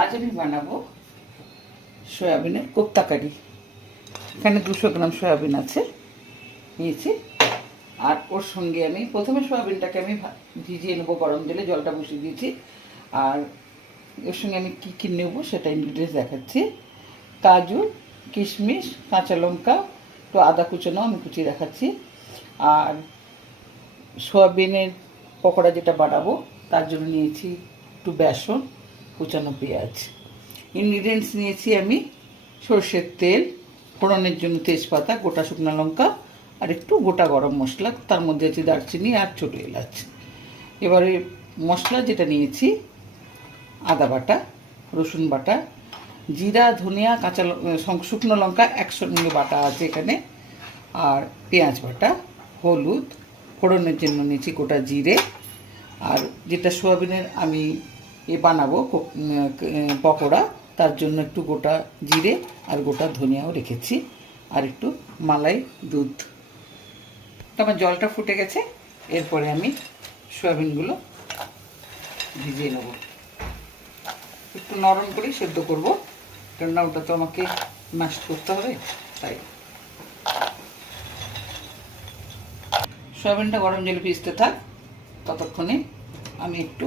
আজ আমি বানাবো সয়াবিনের কোপ্তা কারি এখানে দুশো গ্রাম সয়াবিন আছে নিয়েছি আর ওর সঙ্গে আমি প্রথমে সয়াবিনটাকে আমি ভিজিয়ে নেবো গরম জলে জলটা বসিয়ে দিয়েছি আর ওর সঙ্গে আমি কী কী নেবো সেটা ইনগ্রিডিয়েন্টস দেখাচ্ছি কাজু কিশমিশ কাঁচা লঙ্কা একটু আদা কুচোনো আমি কুচিয়ে দেখাচ্ছি আর সয়াবিনের পকোড়া যেটা বানাবো তার জন্য নিয়েছি একটু বেসন কুচানো পেঁয়াজ ইনগ্রিডিয়েন্টস নিয়েছি আমি সর্ষের তেল ফোড়নের জন্য তেজপাতা গোটা শুকনো লঙ্কা আর একটু গোটা গরম মশলা তার মধ্যে আছে দারচিনি আর ছোট এলাচ এবারে মশলা যেটা নিয়েছি আদা বাটা রসুন বাটা জিরা ধনিয়া কাঁচা শুকনো লঙ্কা একশো নিয়ে বাটা আছে এখানে আর পেঁয়াজ বাটা হলুদ ফোড়নের জন্য নিয়েছি গোটা জিরে আর যেটা সোয়াবিনের আমি এ বানাবো পকোড়া তার জন্য একটু গোটা জিরে আর গোটা ধনিয়াও রেখেছি আর একটু মালাই দুধ তারপর জলটা ফুটে গেছে এরপরে আমি সয়াবিনগুলো ভিজিয়ে নেব একটু নরম করেই সেদ্ধ করব কেননা ওটা তো আমাকে নাশ করতে হবে তাই সয়াবিনটা গরম জলে ভিজতে থাক ততক্ষণে আমি একটু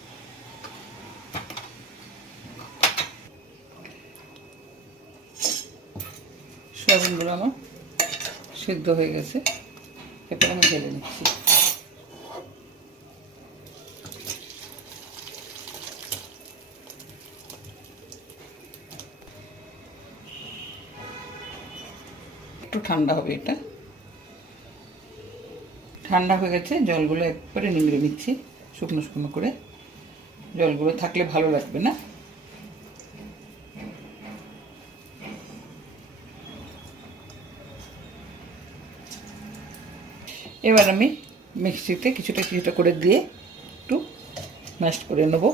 সয়াবিনগুলো আমার সিদ্ধ হয়ে গেছে এটা আমি ঢেলে নিচ্ছি একটু ঠান্ডা হবে এটা ঠান্ডা হয়ে গেছে জলগুলো একবারে নিমড়ে নিচ্ছি শুকনো শুকনো করে জলগুলো থাকলে ভালো লাগবে না এবার আমি মিক্সিতে কিছুটা কিছুটা করে দিয়ে একটু ম্যাশ করে নেবো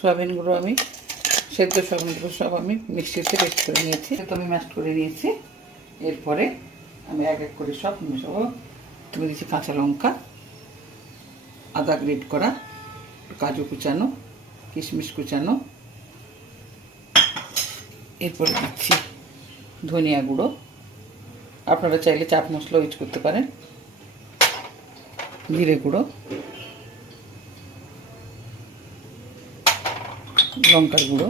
সয়াবিনগুলো আমি সেদ্ধ সয়াবিনগুলো সব আমি মিক্সিতে রেস্ট করে নিয়েছি তো আমি ম্যাশ করে নিয়েছি এরপরে আমি এক এক করে সব মেশাবো তুমি দিয়েছি কাঁচা লঙ্কা আদা গ্রেট করা কাজু কুচানো কিশমিশ কুচানো এরপরে দিচ্ছি ধনিয়া গুঁড়ো আপনারা চাইলে চাপ মশলা ইউজ করতে পারেন জিরে গুঁড়ো লঙ্কার গুঁড়ো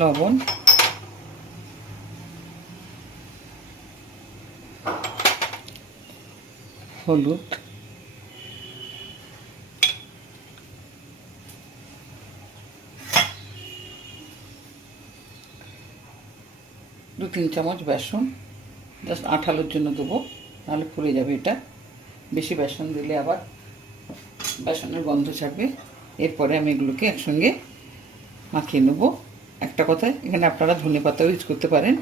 লবণ হলুদ দু তিন চামচ বেসন জাস্ট আঠালোর জন্য দেবো নাহলে ফুলে যাবে এটা বেশি বেসন দিলে আবার বাসনের গন্ধ ছাড়বে এরপরে আমি এগুলোকে একসঙ্গে মাখিয়ে নেব একটা কথা এখানে আপনারা ধনে পাতাও ইউজ করতে পারেন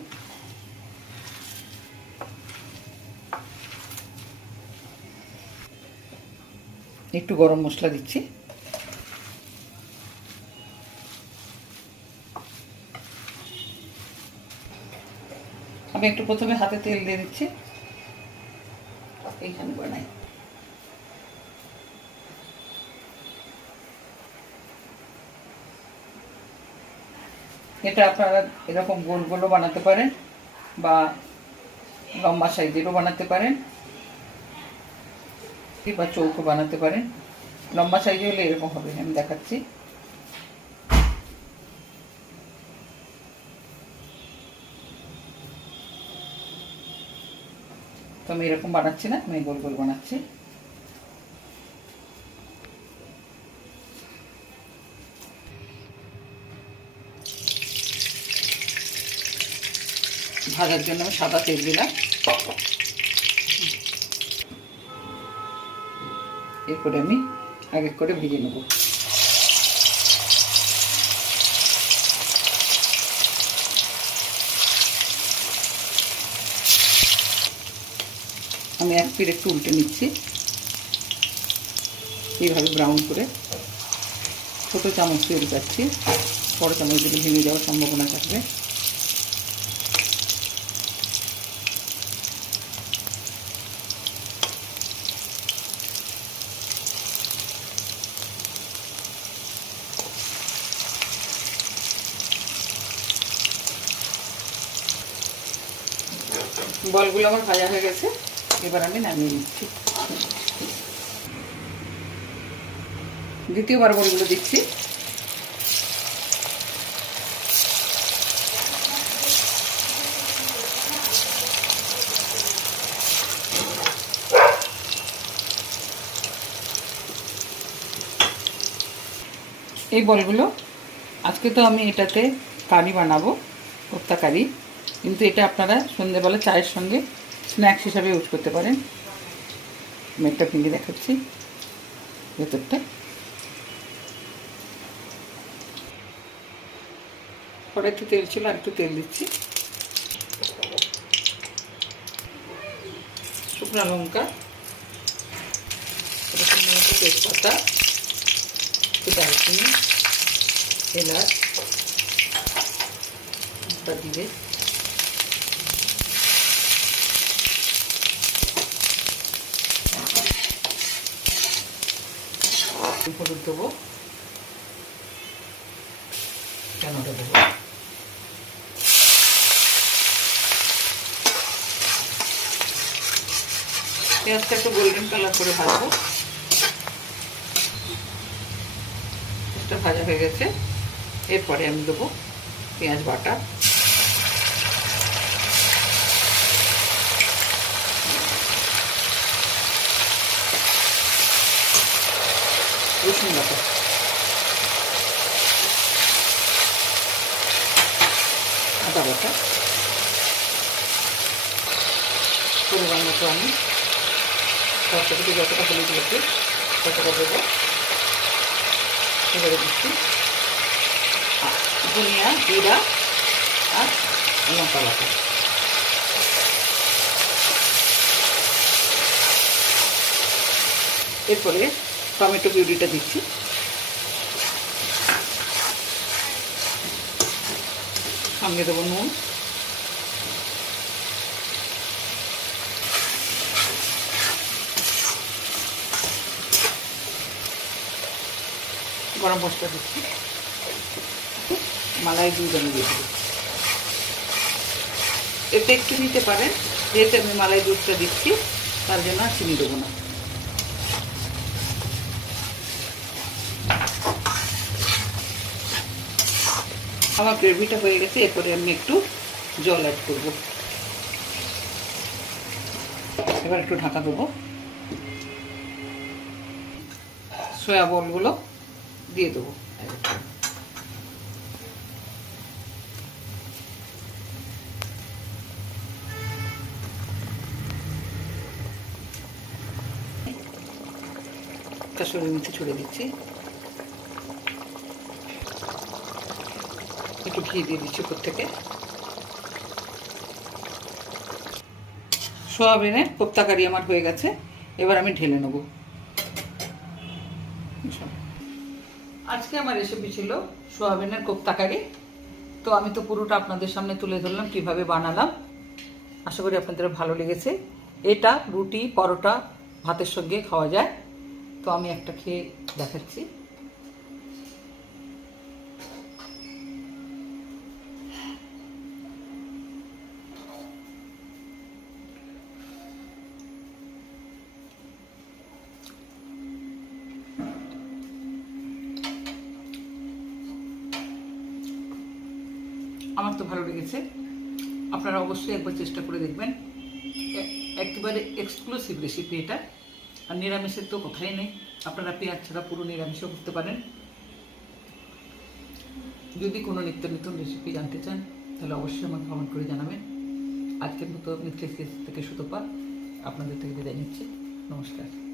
একটু গরম মশলা দিচ্ছি আমি একটু প্রথমে হাতে তেল দিয়ে দিচ্ছি এইখানে বানাই এটা আপনারা এরকম গোল গোলও বানাতে পারেন বা লম্বা সাইজেরও বানাতে পারেন বা চৌকো বানাতে পারেন লম্বা সাইজে হলে এরকম হবে আমি দেখাচ্ছি তো আমি এরকম বানাচ্ছি না আমি গোল গোল বানাচ্ছি ভাজার জন্য আমি সাদা তেল দিলাম এরপরে আমি এক এক করে ভিজে নেব আমি এক পিড় একটু উল্টে নিচ্ছি এইভাবে ব্রাউন করে ছোটো চামচ তেল পাচ্ছি বড়ো চামচ যদি ভেঙে যাওয়ার সম্ভাবনা থাকবে বলগুলো আমার ভাজা হয়ে গেছে এবার আমি নামিয়ে নিচ্ছি দ্বিতীয়বার বলগুলো দিচ্ছি এই বলগুলো আজকে তো আমি এটাতে কারি বানাবো কোপ্তা কারি কিন্তু এটা আপনারা সন্ধেবেলা চায়ের সঙ্গে স্ন্যাক্স হিসাবে ইউজ করতে পারেন আমি একটা ভেঙে দেখাচ্ছি ভেতরটা পরে একটু তেল ছিল আর একটু তেল দিচ্ছি শুকনো লঙ্কা তেজপাতা একটু দারচিনি এলাচ দিয়ে হলুদ দেবো কেনটা দেবো পেঁয়াজটা একটু গোল্ডেন কালার করে ভাজবো ভাজা হয়ে গেছে এরপরে আমি দেবো পেঁয়াজ বাটা রসুন বাটা আদা বাটা পরিমাণ মতো আমি সরকারিতে যতটা হলুদ লাগবে ততটা দেবো এবারে দিচ্ছি ধনিয়া জিরা আর লঙ্কা বাটা এরপরে টমেটো পিউরিটা দিচ্ছি সঙ্গে দেবো নুন গরম মশলা দিচ্ছি মালাই দুধ আমি দিচ্ছি এতে একটু নিতে পারেন যেহেতু আমি মালাই দুধটা দিচ্ছি তার জন্য চিনি দেবো না আমার গ্রেভিটা হয়ে গেছে এরপরে আমি একটু জল অ্যাড করব এবার একটু ঢাকা দেবো সয়া বলগুলো দিয়ে দেবো কাশরের মেথি ছুড়ে দিচ্ছি ঘি দিয়ে দিচ্ছি উপর থেকে সোয়াবিনের কোপ্তা কারি আমার হয়ে গেছে এবার আমি ঢেলে নেব আজকে আমার রেসিপি ছিল সোয়াবিনের কোপ্তা কারি তো আমি তো পুরোটা আপনাদের সামনে তুলে ধরলাম কিভাবে বানালাম আশা করি আপনাদের ভালো লেগেছে এটা রুটি পরোটা ভাতের সঙ্গে খাওয়া যায় তো আমি একটা খেয়ে দেখাচ্ছি তো ভালো লেগেছে আপনারা অবশ্যই একবার চেষ্টা করে দেখবেন একেবারে এক্সক্লুসিভ রেসিপি এটা আর নিরামিষের তো কথাই নেই আপনারা পেঁয়াজ ছাড়া পুরো নিরামিষও করতে পারেন যদি কোনো নিত্য নতুন রেসিপি জানতে চান তাহলে অবশ্যই আমাকে কমেন্ট করে জানাবেন আজকের মতো নিত্য থেকে সুতপা আপনাদের থেকে বিদায় নিচ্ছি নমস্কার